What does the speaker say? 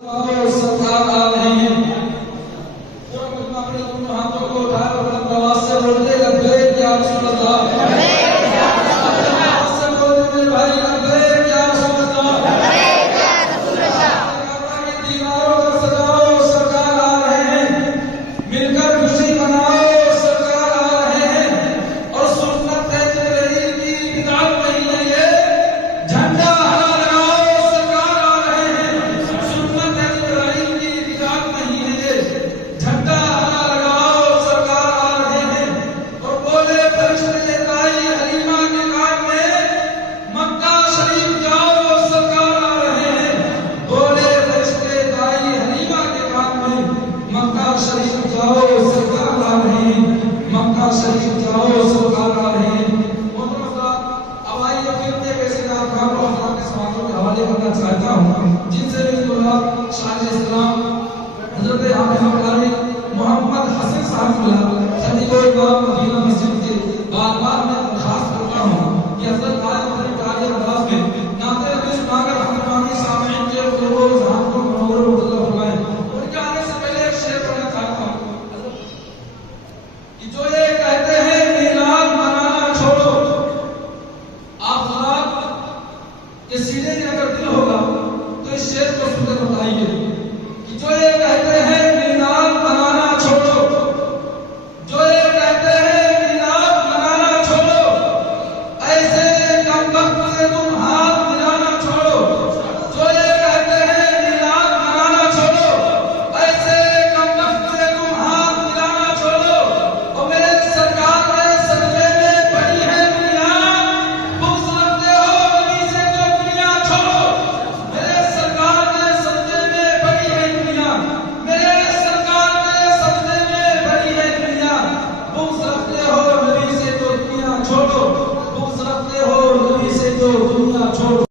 सरकार आ रहे हैं। अपने दोनों हाथों को उठाकर अपनी आवाज से बोलते लब्बैक या रसूल अल्लाह, आवाज से बोलते मेरे भाई लब्बैक या रसूल अल्लाह। काबा की दीवारों को सजाओ, सरकार आ रहे हैं। मिलकर खुशी मनाओ, सरकार आ रहे हैं। और सुन्नत है जिब्रील की बिदअत नहीं है ये, झंडा हरा लगाओ, सरकार आ रहे हैं। सुन्नत है जिब्रील की बिदअत नहीं है ये, झंडा हरा लगाओ, सरकार आ रहे हैं। और बोले फरिश्ते ताई हलीमा के काम में मक्का शरीफ जाओ, सरकार आ रहे हैं। बोले फरिश्ते ताई हलीमा के काम में मक्का शरीफ जाओ, सरकार आ रहे हैं। मक्का शरीफ जाओ, सरकार आ रहे हैं। अब आइए फिर कैसे आपको के सवालों के हवाले करना चाहता हूँ, जिनसे भी मुराद शाह इस्लाम हजरत मोहम्मद हसन साहब खतीब इमाम मदीना मस्जिद के बार-बार मैं दरखास्त करता हूँ कि हजरत अपने कार्य अंदाज में नाते नबी सुनाकर हम तमामी सामईन के लोगों जहां को मनोवर मुतल्लफ फरमाएं। उनके आने से पहले एक शेर पढ़ना चाहता हूँ कि जो ये कहते हैं मिलाद मनाना छोड़ो, आप हजरात के सीधे में अगर दिल होगा तो इस शेर को सुनकर बताइए कि जो ये कहते हैं मिलाद मनाना छोड़ो, जो ये कहते हैं मिलाद मनाना छोड़ो, ऐसे कमबख्त से तुम हाथ मिलाना छोड़ो। जो ये कहते हैं मिलाद मनाना छोड़ो, ऐसे कमबख्त से तुम हाथ मिलाना छोड़ो। और मेरे सरकार के सदक़े में पड़ी है दुनिया, बुग़्ज़ रखते हो नबी से तो दुनिया छोड़ो। मेरे सरकार के सदक़े में पड़ी है दुनिया, मेरे सरकार के सदक़े में पड़ी है दुनिया। बुग़्ज़ रखते हो नबी से तो दुनिया छोड़ो, बुग़्ज़ रखते हो नबी से तो दुनिया छोड़ो।